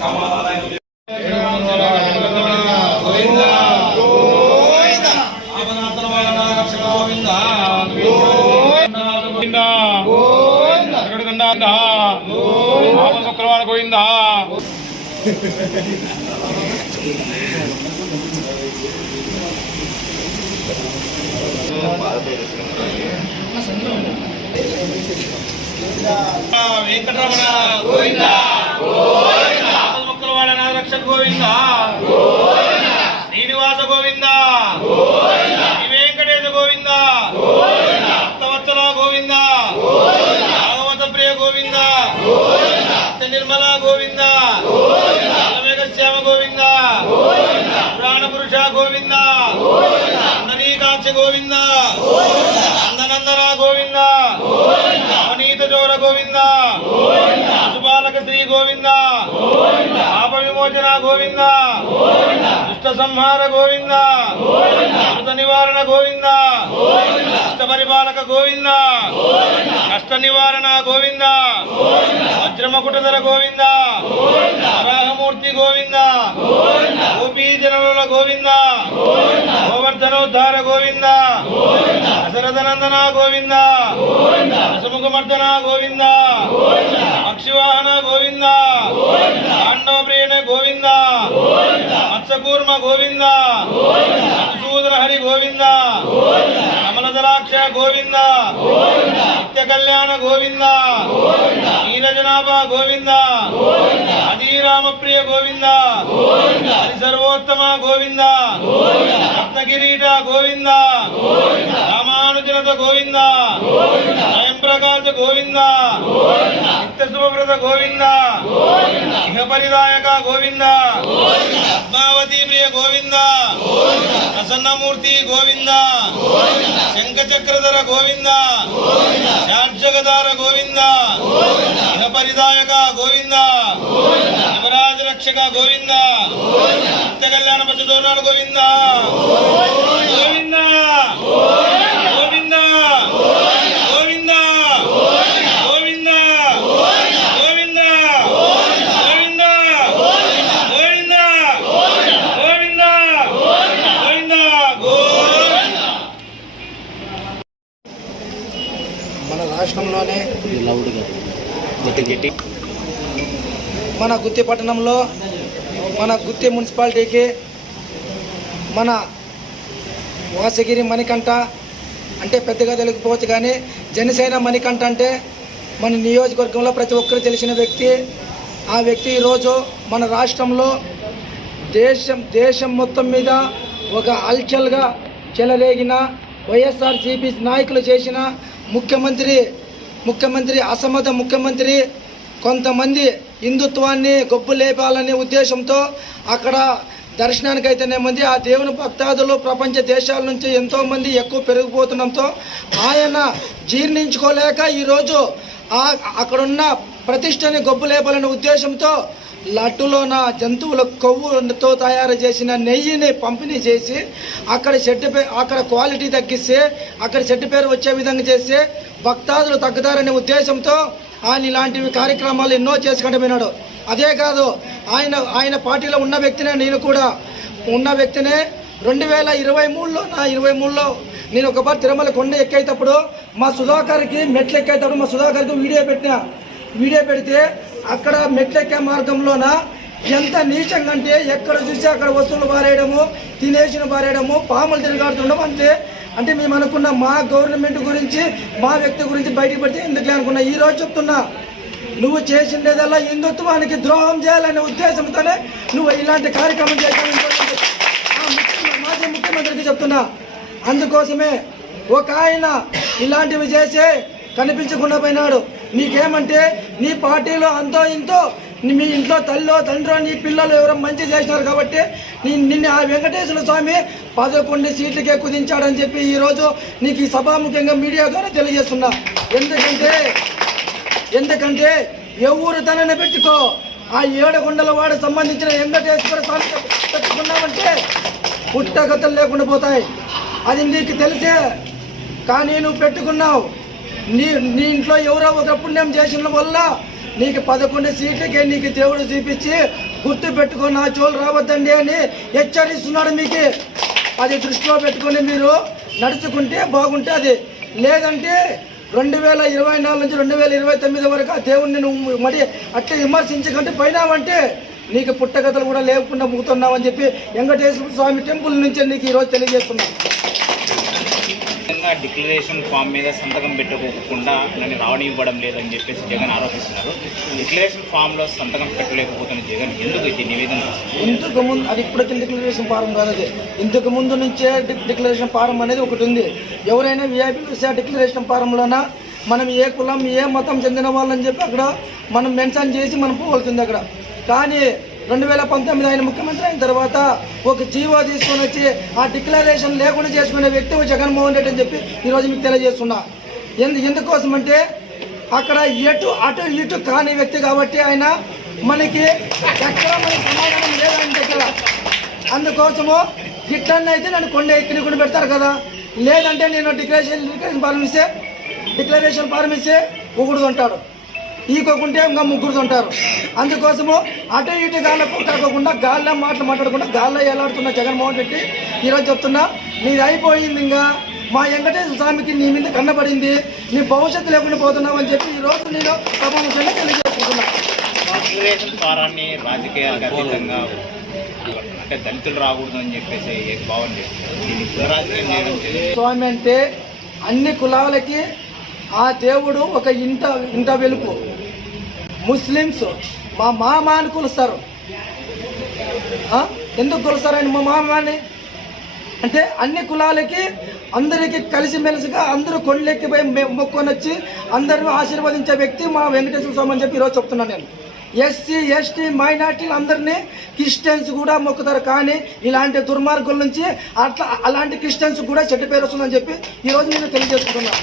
కమలాలయం గోవింద గోవింద ఆపదాంతర వాళ్ళ రక్షణ గోవింద గోవింద గోవింద గోవింద దండ గోవింద ఆపద శుక్రవార గోవింద వెంకటరమణ గోవింద. ముక్కలవాడ గోవింద. శ్రీనివాస గోవింద. గోవింద. వెంకటేశ గోవింద. భక్తవత్సల గోవింద. భాగవత ప్రియ గోవింద. గోవింద. నిర్మల గోవింద గోవింద శ్యామ గోవింద గోవింద పురాణ పురుష గోవింద అందనీకాక్ష గోవింద అందనందన గోవింద అవనీత జోర గోవింద సుబాలక శ్రీ గోవింద పాప విమోచన గోవింద దుష్ట సంహార గోవింద అమృత నివారణ గోవింద అష్ట పరిపాలక గోవింద కష్ట నివారణ గోవింద వజ్రమకుటధర గోవింద గోవింద వరాహమూర్తి గోవింద. గోపీ జనముల గోవింద. గోవర్ధనోద్ధార గోవింద. దశరథనందన గోవింద. దశముఖమర్దన గోవింద. అక్షివాహన గోవింద. పాండవ ప్రియణ గోవింద. మత్స్యకూర్మ గోవింద. గోవింద. సూదర హరి గోవింద. గోవింద. నిత్య కళ్యాణ గోవింద. నీలజనాభ గోవింద. అధిరామప్రియ గోవింద. సర్వోత్తమ గోవింద. రత్నకిరీట గోవింద. రామానుజనత గోవింద. పరిదాయకాంత గోవింద. నిత్య శుభవ్రత గోవింద. ఇహ పరిదాయక గోవింద. పద్మావతి ప్రియ గోవింద. ప్రసన్నమూర్తి గోవింద. శంఖచక్రధర గోవింద. శార్జగధార గోవింద. ఇహ పరిదాయక గోవింద. యువరాజ రక్షక గోవింద. కళ్యాణ పచ్చ గోవిందా. మన రాష్ట్రంలోనే మన గుత్తి పట్టణంలో మన గుత్తి మున్సిపాలిటీకి మన వాసగిరి మణికంఠ అంటే పెద్దగా తెలియకపోవచ్చు కానీ జనసేన మణికంఠ అంటే మన నియోజకవర్గంలో ప్రతి ఒక్కరు తెలిసిన వ్యక్తి. ఆ వ్యక్తి ఈరోజు మన రాష్ట్రంలో దేశం దేశం మొత్తం మీద ఒక అల్చల్గా చెలరేగిన వైఎస్ఆర్సీపీ నాయకులు చేసిన ముఖ్యమంత్రి ముఖ్యమంత్రి అసమత ముఖ్యమంత్రి కొంతమంది హిందుత్వాన్ని గొప్ప లేపాలనే ఉద్దేశంతో అక్కడ దర్శనానికి అయితేనేమంది ఆ దేవుని భక్తాదులు ప్రపంచ దేశాల నుంచి ఎంతోమంది ఎక్కువ పెరిగిపోతున్నంతో ఆయన జీర్ణించుకోలేక ఈరోజు అక్కడున్న ప్రతిష్టని గొప్ప లేపాలనే ఉద్దేశంతో లడ్డులోన జంతువుల కొవ్వుతో తయారు చేసిన నెయ్యిని పంపిణీ చేసి అక్కడ చెట్టు పే అక్కడ క్వాలిటీ తగ్గిస్తే అక్కడ చెట్టు పేరు వచ్చే విధంగా చేస్తే భక్తాదులు తగ్గుతారనే ఉద్దేశంతో ఆయన ఇలాంటివి కార్యక్రమాలు ఎన్నో చేసుకుంటూ పోయినాడు. అదే కాదు ఆయన ఆయన పార్టీలో ఉన్న వ్యక్తినే నేను కూడా ఉన్న వ్యక్తినే రెండు వేల ఇరవై మూడులో నా ఇరవై మూడులో నేను ఒకసారి తిరుమల కొండ ఎక్కేటప్పుడు మా సుధాకర్కి మెట్లు ఎక్కేటప్పుడు మా సుధాకర్కి వీడియో పెట్టిన. వీడియో పెడితే అక్కడ మెట్లెక్కే మార్గంలోన ఎంత నీచంగా అంటే ఎక్కడ చూసి అక్కడ వస్తువులు పారేయడము తినేసిన పారేయడము పాములు తిరగాడుతుండడం అంతే. అంటే మేము అనుకున్న మా గవర్నమెంట్ గురించి మా వ్యక్తి గురించి బయటకు పెడితే ఎందుకులే అనుకున్నా. ఈరోజు చెప్తున్నా నువ్వు చేసిండేదల్లా హిందుత్వానికి ద్రోహం చేయాలనే ఉద్దేశంతోనే నువ్వు ఇలాంటి కార్యక్రమం చేయాలని మాజీ ముఖ్యమంత్రికి చెప్తున్నా అందుకోసమే ఒక ఆయన ఇలాంటివి చేసే కనిపించకుండా పోయినాడు. నీకేమంటే నీ పార్టీలో అంతో ఇంతో మీ ఇంట్లో తల్లిలో తండ్రిలో నీ పిల్లలు ఎవరో మంచి చేసినారు కాబట్టి నీ నిన్ను ఆ వెంకటేశ్వర స్వామి పదకొండు సీట్లకే కుదించాడని చెప్పి ఈరోజు నీకు ఈ సభాముఖ్యంగా మీడియా ద్వారా తెలియజేస్తున్నా. ఎందుకంటే ఎందుకంటే ఎవరు తనని పెట్టుకో ఆ ఏడగొండల వాడు సంబంధించిన వెంకటేశ్వర స్వామి పెట్టుకున్నావంటే పుట్టగతలు లేకుండా పోతాయి. అది నీకు తెలిసే. కానీ నువ్వు పెట్టుకున్నావు. నీ నీ ఇంట్లో ఎవరో ఒక పుణ్యం చేసిన వల్ల నీకు పదకొండు సీట్లకే నీకు దేవుడు చూపించి గుర్తు పెట్టుకో నా చోలు రావద్దండి అని హెచ్చరిస్తున్నాడు మీకు. అది దృష్టిలో పెట్టుకొని మీరు నడుచుకుంటే బాగుంటుంది లేదంటే రెండు వేల ఇరవై నాలుగు నుంచి రెండు వేల ఇరవై తొమ్మిది వరకు ఆ దేవుణ్ణి నువ్వు మరి అట్లా విమర్శించకంటే పోయినావంటే నీకు పుట్టగతలు కూడా లేకుండా మూతున్నావని చెప్పి వెంకటేశ్వర స్వామి టెంపుల్ నుంచి నీకు ఈరోజు తెలియజేస్తున్నాను ఇంకా డిక్లరేషన్ ఫామ్ మీద సంతకం పెట్టుకోకుండా నన్ను రావనివ్వడం లేదని చెప్పేసి జగన్ ఆరోపిస్తున్నారు. డిక్లరేషన్ ఫామ్లో సంతకం పెట్టలేకపోతున్న జగన్ ఎందుకు ఇది నివేదన ఇంతకు ముందు అది ఇప్పుడు డిక్లరేషన్ ఫారం కాదు అది. ఇంతకు ముందు నుంచే డిక్లరేషన్ ఫారం అనేది ఒకటి ఉంది. ఎవరైనా విఐపీలు వస్తే ఆ డిక్లరేషన్ ఫారంలోన మనం ఏ కులం ఏ మతం చెందిన వాళ్ళని చెప్పి అక్కడ మనం మెన్షన్ చేసి మనం పోవాల్సింది అక్కడ. కానీ రెండు వేల పంతొమ్మిది ఆయన ముఖ్యమంత్రి అయిన తర్వాత ఒక జీవో తీసుకొని వచ్చి ఆ డిక్లరేషన్ లేకుండా చేసుకునే వ్యక్తి జగన్మోహన్ రెడ్డి అని చెప్పి ఈరోజు మీకు తెలియజేస్తున్నా. ఎందు ఎందుకోసం అంటే అక్కడ ఎటు అటు ఇటు కాని వ్యక్తి కాబట్టి ఆయన మనకి ఎక్కడ మనకి సమాధానం లేదని దగ్గర అందుకోసము ఇట్లన్నీ అయితే నన్ను కొండ ఎక్కిన కొని పెడతారు కదా. లేదంటే నేను declaration declaration form declaration form ఒకడు అంటాడు. ఈకోకుంటే ఇంకా ముగ్గురు ఉంటారు. అందుకోసము అటు ఇటు గాల్లో కొట్టుకోకుండా గాల్లో మాటలు మాట్లాడకుండా గాల్లో ఎలాడుతున్న జగన్మోహన్ రెడ్డి ఈరోజు చెప్తున్నా నీది అయిపోయింది ఇంకా. మా వెంకటేశ్వర స్వామికి నీ మీద కన్నబడింది నీ భవిష్యత్తు లేకుండా పోతున్నావు అని చెప్పి ఈరోజు నేను సమావేశంగా తెలియజేసుకుంటున్నా. డిక్లరేషన్ ఫారాన్ని రాజకీయాలకు అతీతంగా అంటే దళితులు రాకూడదు అని చెప్పేసి భావన చేస్తున్నారు. స్వామి అంటే అన్ని కులాలకి ఆ దేవుడు ఒక ఇంట ఇంట వెలుపు. ముస్లిమ్స్ మా మామ అని కొలుస్తారు ఎందుకు కొలుస్తారండి మా మామని? అంటే అన్ని కులాలకి అందరికీ కలిసిమెలిసిగా అందరూ కొండలెక్కిపోయి మె- మొక్కొని వచ్చి అందరూ ఆశీర్వదించే వ్యక్తి మా వెంకటేశ్వర స్వామి అని చెప్పి ఈరోజు చెప్తున్నాను నేను. ఎస్సీ ఎస్టీ మైనార్టీలు అందరినీ క్రిస్టియన్స్ కూడా మొక్కుతారు. కానీ ఇలాంటి దుర్మార్గుల నుంచి అట్లా అలాంటి క్రిస్టియన్స్ కూడా చెడ్డ పేరు వస్తుందని చెప్పి ఈరోజు నేను తెలియజేసుకుంటున్నాను